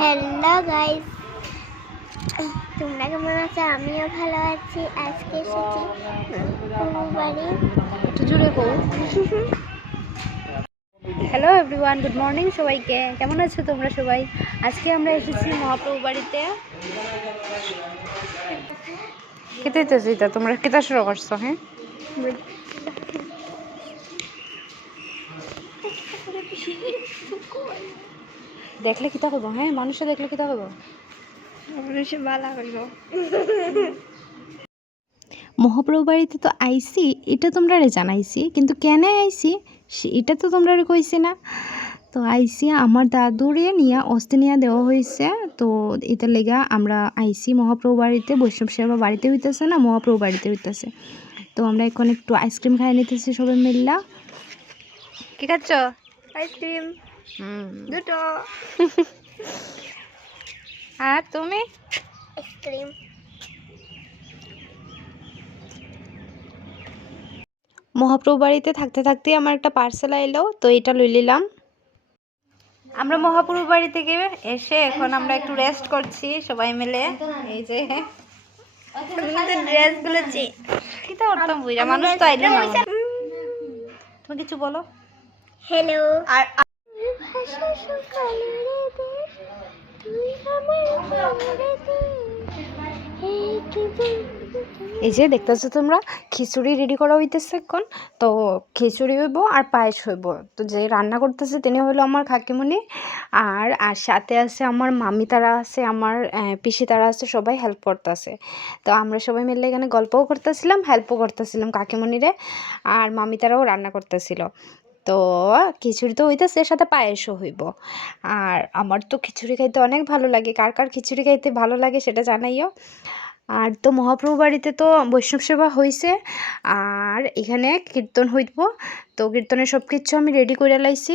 Hello guys, তোমরা কেমন আছো? আমিও ভালো আছি। আজকে এসেছি বাড়ি একটু জুড়ে হোক। হ্যালো এভরিওয়ান, গুড মর্নিং সবাইকে। কেমন আছো তোমরা সবাই? আজকে আমরা এসেছি মহাপ্রভু বাড়িতে। খেতে তা তোমরা কেতা শুরু করছো? হ্যাঁ, দেখলে কিতা হইব? হ্যাঁ, মানুষে দেখলে কিতা হইব? মানুষে ভালো হইব। মহাপ্রভু বাড়িতে তো আইসি, এটা তোমরা জানাইছি, কিন্তু কেন আইসি এটা তো তোমরা কইছি না। তো আইসি আমার দাদুরে নিয়ে অস্তে নিয়ে দেওয়া হয়েছে। তো এটার লেগা আমরা আইসি মহাপ্রভু বাড়িতে। বৈষ্ণব সেবা বাড়িতে হইতেছে না, মহাপ্রভু বাড়িতে হইতেছে। তো আমরা এখন একটু আইসক্রিম খাই নিতেছি সবাই মিল্লা। কি খাচ্ছ? আইসক্রিম দুটো। আর তুমি? আইসক্রিম। মহাপ্রভু বাড়িতে থাকতে থাকতে আমার একটা পার্সেল আইলো, তো এটা লই নিলাম। আমরা মহাপ্রভু বাড়ি থেকে এসে এখন আমরা একটু রেস্ট করছি সবাই মিলে। এই যে ড্রেস গুলোছি। কিতা করতাম বুঝা, মানুষ তো আইলে না। তুমি কিছু বলো। হ্যালো। আর এই যে দেখতেছো তোমরা, খিচুড়ি রেডি করা হইতেছে এখন। তো খিচুড়ি হইব আর পায়েস হইব। তো যে রান্না করতেছে তিনি হলো আমার কাকিমণি, আর সাথে আছে আমার মামি, তারা আছে আমার পিসি, তারা আছে, সবাই হেল্প করতেছে। তো আমরা সবাই মিলে এখানে গল্পও করতেছিলাম, হেল্পও করতেছিলাম কাকিমণিরে, আর মামি তারাও রান্না করতেছিল। তো খিচুড়ি তো হইতেছে, এর সাথে পায়েসও হইব। আর আমার তো খিচুড়ি খাইতে অনেক ভালো লাগে। কার কার খিচুড়ি খাইতে ভালো লাগে সেটা জানাইও। আর তো মহাপ্রভু বাড়িতে তো বৈষ্ণব সেবা হয়েছে, আর এখানে কীর্তন হইব। তো কীর্তনের সব কিছু আমি রেডি করে লাইছি।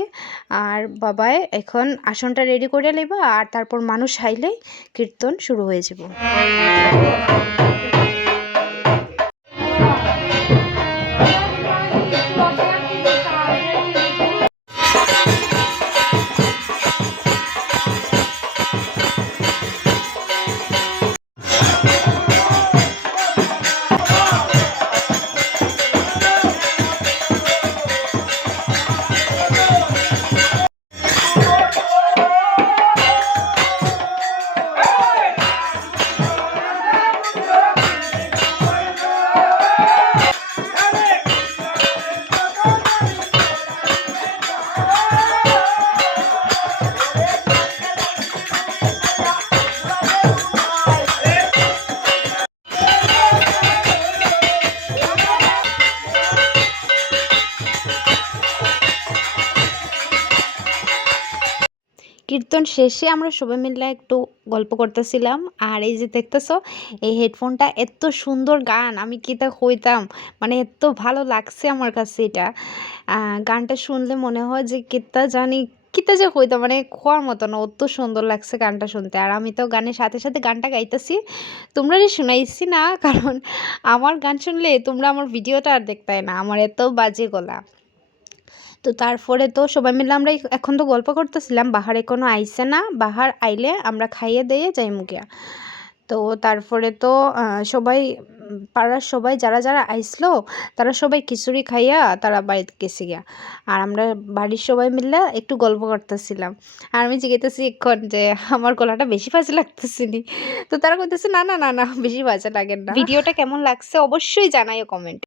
আর বাবাই এখন আসনটা রেডি করে লইব, আর তারপর মানুষ আইলেই কীর্তন শুরু হয়ে যাব। কীর্তন শেষে আমরা সবাই মিলে একটু গল্প করতেছিলাম। আর এই যে দেখতেছো, এই হেডফোনটা এত সুন্দর গান, আমি কি তা কইতাম, মানে এত ভালো লাগছে আমার কাছে এটা। গানটা শুনলে মনে হয় যে কিতা জানি কিতা যে কইতাম, মানে খোয়ার মতো না, অত সুন্দর লাগছে গানটা শুনতে। আর আমি তো গানের সাথে সাথে গানটা গাইতেছি, তোমরা শুনাইছি না, কারণ আমার গান শুনলে তোমরা আমার ভিডিওটা আর দেখতে না, আমার এত বাজে গলা। তো তারপরে তো সবাই মিলে আমরা এখন তো গল্প করতেছিলাম। বাহার এখনো আইসে না, বাহার আইলে আমরা খাইয়ে দিয়ে যাইমু গিয়া। তো তারপরে তো সবাই পাড়ার সবাই যারা যারা আইসলো, তারা সবাই খিচুড়ি খাইয়া তারা বাড়িতে গেছে গিয়া। আর আমরা বাড়ির সবাই মিলে একটু গল্প করতেছিলাম। আর আমি জিজ্ঞেসেছি এখন যে আমার গলাটা বেশি বাজে লাগতেছে নি। তো তারা কইতেছে না না না না, বেশি বাজে লাগেন না। ভিডিওটা কেমন লাগছে অবশ্যই জানাইও কমেন্ট।